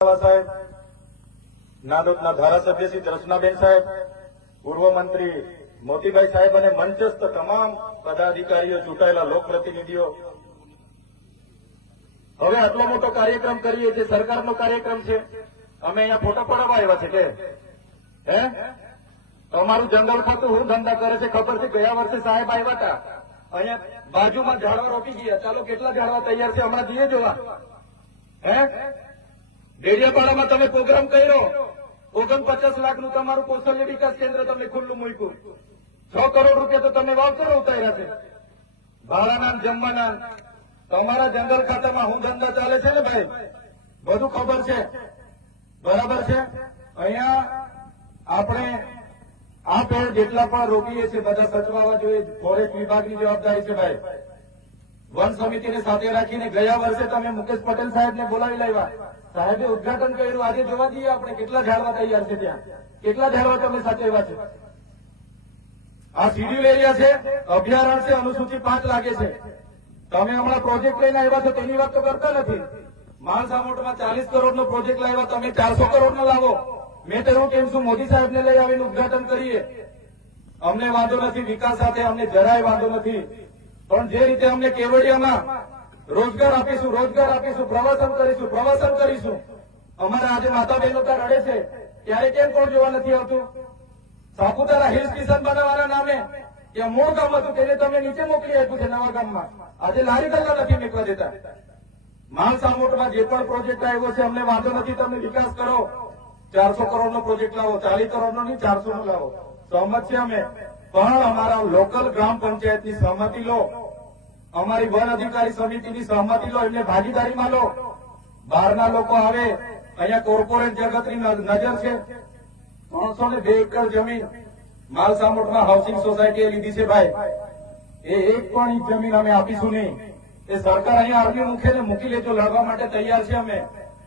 સાહેબ, નાદોદના ધારાસભ્ય શ્રી દર્શનાબેન સાહેબ, પૂર્વ મંત્રી મોતીભાઈ સાહેબ અને મંચસ્થ તમામ પદાધિકારીઓ, ચૂંટાયેલા લોકપ્રતિનિધિઓ, હવે આટલો મોટો કાર્યક્રમ કરીએ છીએ, સરકારનો કાર્યક્રમ છે. અમે અહીંયા ફોટો પડાવવા આવ્યા છે કે તમારું જંગલ ખાતું હું ધંધા કરે છે ખબર છે. ગયા વર્ષે સાહેબ આવ્યા હતા, અહીંયા બાજુમાં ઝાડવા રોપી ગયા. ચાલો કેટલા ઝાડવા તૈયાર છે હમણાં જઈએ જોવા. ડેડિયાપાડામાં તમે પ્રોગ્રામ કર્યો, 49 લાખનું તમારું કૌશલ્ય વિકાસ કેન્દ્ર તમે ખુલ્લું મૂક્યું. 6 કરોડ રૂપિયા તો તમે વાવતરો ઉતાર્યા છે. ભાડાના જમવાના તમારા જંગલ ખાતામાં હું ધંધા ચાલે છે ને ભાઈ, બધું ખબર છે, બરાબર છે. અહીંયા આપણે આ પેડ જેટલા પણ રોકીએ છીએ બધા સચવાવા જોઈએ. ફોરેસ્ટ વિભાગની જવાબદારી છે ભાઈ. વન સમિતિને સાથે રાખીને ગયા વર્ષે તમે મુકેશ પટેલ સાહેબને બોલાવી લાવ્યા, સાહેબે ઉદઘાટન કર્યું. આજે જોવા દઈએ આપણે કેટલા ઝાડવા તૈયાર છે, ત્યાં કેટલા ઝાડવા તમે સાચવ્યા છે. આ શિડ્યુલ એરિયા છે, અભયારણ્ય છે, અનુસૂચિ 5 લાગે છે. તમે હમણાં પ્રોજેક્ટ લઈને આવ્યા છો તેની વાત તો કરતા નથી. માલસામોટમાં 40 કરોડનો પ્રોજેક્ટ લાવ્યા, તમે 400 કરોડનો લાવો. મેં તો એવું કેમ છું, મોદી સાહેબને લઈ આવીને ઉદઘાટન કરીએ. અમને વાંધો નથી, વિકાસ સાથે અમને જરાય વાંધો નથી. પણ જે રીતે અમને કેવડિયામાં રોજગાર આપીશું, પ્રવાસન કરીશું. અમારા આજે માતા બહેનો ત્યાં રડે છે, ત્યારે કેમ કોણ જોવા નથી આવતું? સાપુતારા હિલ સ્ટેશન બનાવવાના નામે ત્યાં મૂળ ગામ હતું તેને તમે નીચે મોકલી આપ્યું છે નવા ગામમાં. આજે લારી ગલ્લા નથી નીકળવા દેતા. માલસામોટમાં જે પણ પ્રોજેક્ટ આવ્યો છે અમને વાંધો નથી, તમે વિકાસ કરો. 400 કરોડનો પ્રોજેક્ટ લાવો, 40 કરોડનો નહીં 400 નો લાવો, સહમત છે અમે. પણ અમારા લોકલ ગ્રામ પંચાયતની સહમતિ લો, અમારી વન અધિકારી સમિતિની સહમતિ લો, એમને ભાગીદારીમાં લો. બહારના લોકો આવે, અહીંયા કોર્પોરેટ જગતની નજર છે. 302 એકર જમીન માલસામોટમાં હાઉસિંગ સોસાયટીએ લીધી છે ભાઈ. એ એક પણ ઇંચ જમીન અમે આપીશું નહીં. એ સરકાર અહીંયા આર્મી મૂકે ને મૂકી લેજો, લડવા માટે તૈયાર છે અમે.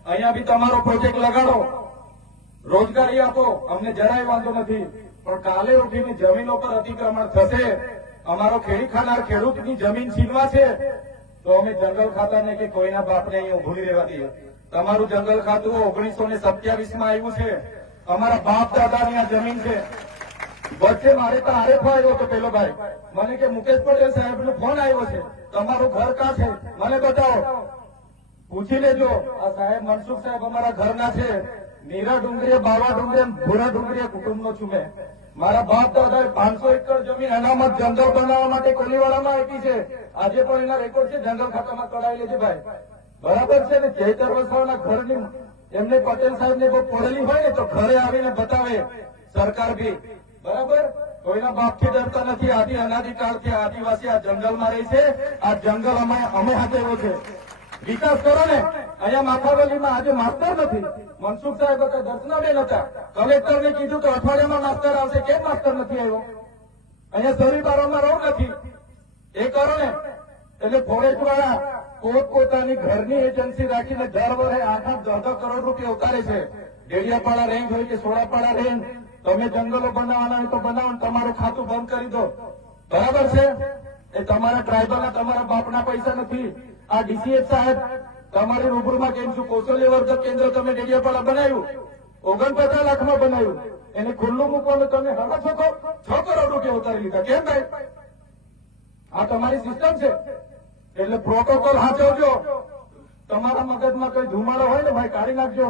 અહીંયા બી તમારો પ્રોજેક્ટ લગાડો, રોજગારી આપો, અમને જરાય વાંધો નથી. પણ કાલે ઉઠીને જમીનો પર અતિક્રમણ થશે, અમારો ખેડી ખાનાર ખેડૂતની જમીન છીનવા છે, તો અમે જંગલ ખાતાને કે કોઈના બાપને અહીંયા ઉભું નહીં રહેવા દઈએ. તમારું જંગલ ખાતું 1927 માં આવ્યું છે. અમારા બાપ દાદાની આ જમીન છે. વચ્ચે મારે તો આરેફ આવ્યો હતો પેલો ભાઈ, મને કે મુકેશ પટેલ સાહેબનો ફોન આવ્યો છે, તમારું ઘર ક્યાં છે મને બતાવો. પૂછી લેજો, આ સાહેબ મનસુખ સાહેબ અમારા ઘરના છે. નીરા ડુંગરીએ, બાવા ડુંગરીએ, ભૂરા ડુંગરીએ કુટુંબનો છું મેં. મારા બાપ દાદાએ 500 એકર જમીન અનામત જંગલ બનાવવા માટે કોલીવાડામાં આપી છે. આજે પણ એના રેકોર્ડ છે, જંગલ ખાતામાં કઢાવી લેજે ભાઈ, બરાબર છે ને. ચૈતર વસાવાના ઘરની એમને પટેલ સાહેબને કોઈ પડેલી હોય ને તો ઘરે આવીને બતાવે સરકાર બી, બરાબર. કોઈના બાપથી ડરતા નથી. આદિ અનાદિકાળથી આદિવાસી આ જંગલમાં રહે છે. આ જંગલ અમે હાથેવો છે. વિકાસ કરો ને. અહીંયા માથાવલીમાં આજે માસ્ટર નથી. મનસુખ સાહેબ હતા, દર્શનાબેન હતા, કલેક્ટરને કીધું તો અઠવાડિયામાં માસ્ટર આવશે, કેમ માસ્ટર નથી આવ્યો? અહીંયા સરીબારોમાં રહો નથી, એ કરો ને. એટલે ફોરેસ્ટ વાળા પોતપોતાની ઘરની એજન્સી રાખીને દર વર્ષે 8-10 કરોડ રૂપિયા ઉતારે છે. ડેડિયાપાડા રેન્જ હોય કે સોડાપાડા રેન્જ, તમે જંગલો બનાવવાના હોય તો બનાવો, તમારું ખાતું બંધ કરી દો, બરાબર છે. એ તમારા ટ્રાઇબલના તમારા બાપના પૈસા નથી. આ ડીસીએફ સાહેબ તમારી રૂબરૂમાં કેમ છું, કૌશલ્યવર્ધક કેન્દ્ર તમે ડેડિયાપાડા બનાવ્યું, 49 લાખમાં બનાવ્યું, એને ખુલ્લું મૂકવાનું તમે હવે 6 કરોડ રૂપિયા ઉતારી લીધા. કેમ ભાઈ? આ તમારી સિસ્ટમ છે. એટલે પ્રોટોકોલ હાચવજો. તમારા મગજમાં કોઈ ધુમાડો હોય ને ભાઈ કાઢી નાખજો,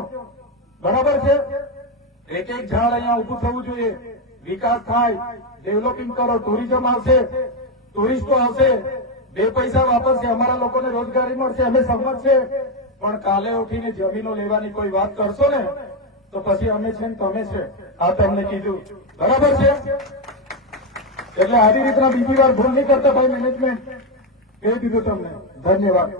બરાબર છે. એક ઝાડ અહીંયા ઉભું થવું જોઈએ. વિકાસ થાય, ડેવલપિંગ કરો, ટુરિઝમ આવશે, ટુરિસ્ટો આવશે, 2 પૈસા વાપરશે, અમારા લોકોને રોજગારી મળશે, અમે સંમત છે. પણ કાલે ઉઠીને જમીનો લેવાની કોઈ વાત કરશો ને તો પછી અમે છે ને તમે છે. આ તમને કીધું, બરાબર છે. એટલે આવી રીતના બીજી વાર ભૂલ નહીં કરતા ભાઈ. મેનેજમેન્ટ કહી દીધું તમને. ધન્યવાદ.